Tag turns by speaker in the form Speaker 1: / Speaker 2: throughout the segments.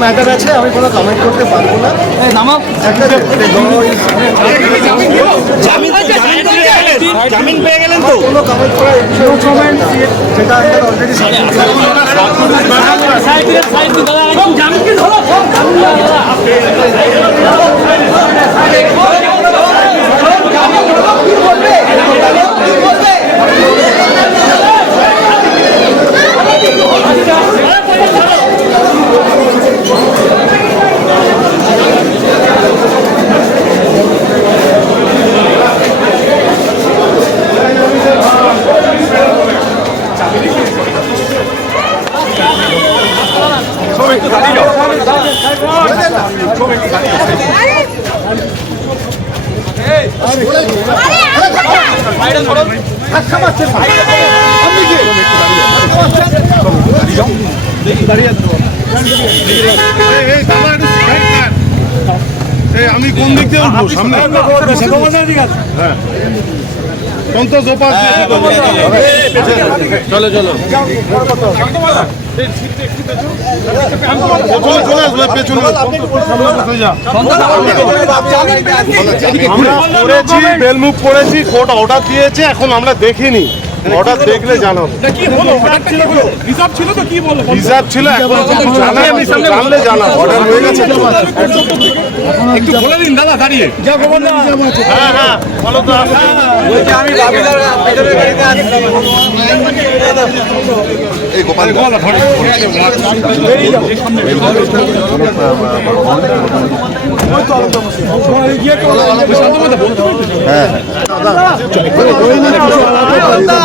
Speaker 1: Matter আছে আমি কোনো কমেন্ট করতে পারব না জামিন পেয়ে গেলেন তো কোনো কমেন্ট করা
Speaker 2: কমেন্ট অলরেডি
Speaker 3: আমি কোন দিক দিয়ে উঠবো সামনে
Speaker 2: হ্যাঁ
Speaker 3: পঞ্চাশ ওপাশ
Speaker 4: চলো চলো।
Speaker 3: পেছনে। চলে যা। আমরা করেছি কোর্ট অর্ডার দিয়েছে এখন আমরা দেখিনি। অর্ডার দেখলে জানাব। রিজার্ভ ছিল এখন কিছু জানাই আমি জানলে জানাব। অর্ডার হয়ে গেছে।
Speaker 4: একটু
Speaker 1: বলে দিন দাদা দাঁড়িয়ে।
Speaker 3: হ্যাঁ হ্যাঁ বলো তো।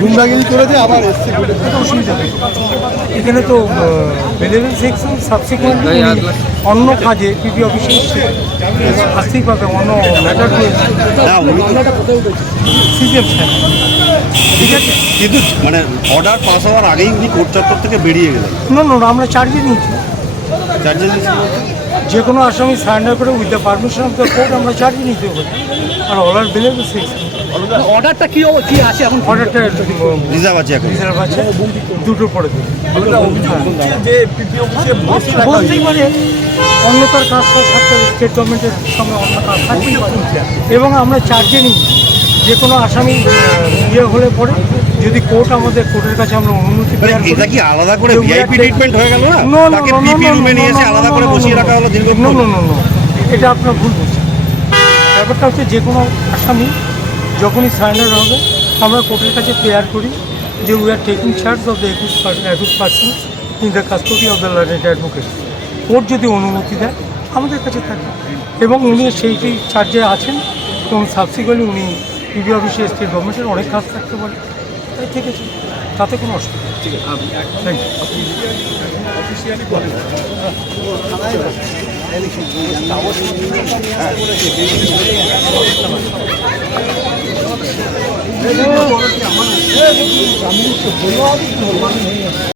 Speaker 1: গুন্ডাগিরি
Speaker 4: করেছে আবার এসছে
Speaker 2: এখানে তো বেলেভেল সেকশন সাবসিকুয়েন্ট অন্য কাজে পিপি অফিসে এসছে। আর্থিকভাবে অন্য ম্যাটার সিজিএম স্যার। ঠিক আছে
Speaker 1: কিন্তু মানে অর্ডার পাস হওয়ার আগেই উনি কোর্ট চত্বর থেকে বেরিয়ে গেলেন।
Speaker 2: না না না, আমরা চার্জে নিয়েছি
Speaker 1: চার্জেস
Speaker 2: যে কোনো আসামি সারেন্ডার করে with the permission of the court আমরা চার্জে নিতে পারি আর অর্ডার বেলেভেল সেকশন
Speaker 4: অর্ডারটা কি কি আছে এখন?
Speaker 2: অর্ডারটা
Speaker 1: রিজার্ভ আছে এখন।
Speaker 2: রিজার্ভ আছে দুটোর পরে দেবে বলতেই পারে। অন্য তার কাজ কাজ থাকতে স্টেট গভর্নমেন্টের সঙ্গে অন্য কাজ থাকতেই এবং আমরা চার্জে নিই। যে কোনো আসামি ইয়ে হলে পরে যদি কোর্ট আমাদের কোর্টের কাছে আমরা অনুমতি মানে দেওয়ার এটা
Speaker 1: কি আলাদা করে যে ভিআইপি ট্রিটমেন্ট হয়ে গেল না? তাকে পিপি রুমে নিয়ে এসে আলাদা করে বসিয়ে রাখা হলো দীর্ঘক্ষণ no,
Speaker 2: no, no, এটা আপনার ভুল বলছেন। ব্যাপারটা হচ্ছে যে কোনো আসামি যখনই সারেন্ডার হবে আমরা কোর্টের কাছে প্রেয়ার করি যে we are taking charge of the একুশ একুশ percent in the custody of the learned advocate court যদি অনুমতি দেয় আমাদের কাছে থাকে। এবং উনি সেইটি চার্জে আছেন এবং সাবসিকুয়েন্টলি উনি পিবি অফিসে স্টেট গভর্নমেন্টের অনেক কাজ থাকতে পারে। তাই ঠিক আছে তাতে কোনো অসুবিধা নেই। ঠিক আছে থ্যাংক ইউ 哎个是我们点的这个咱们是己捞的自己的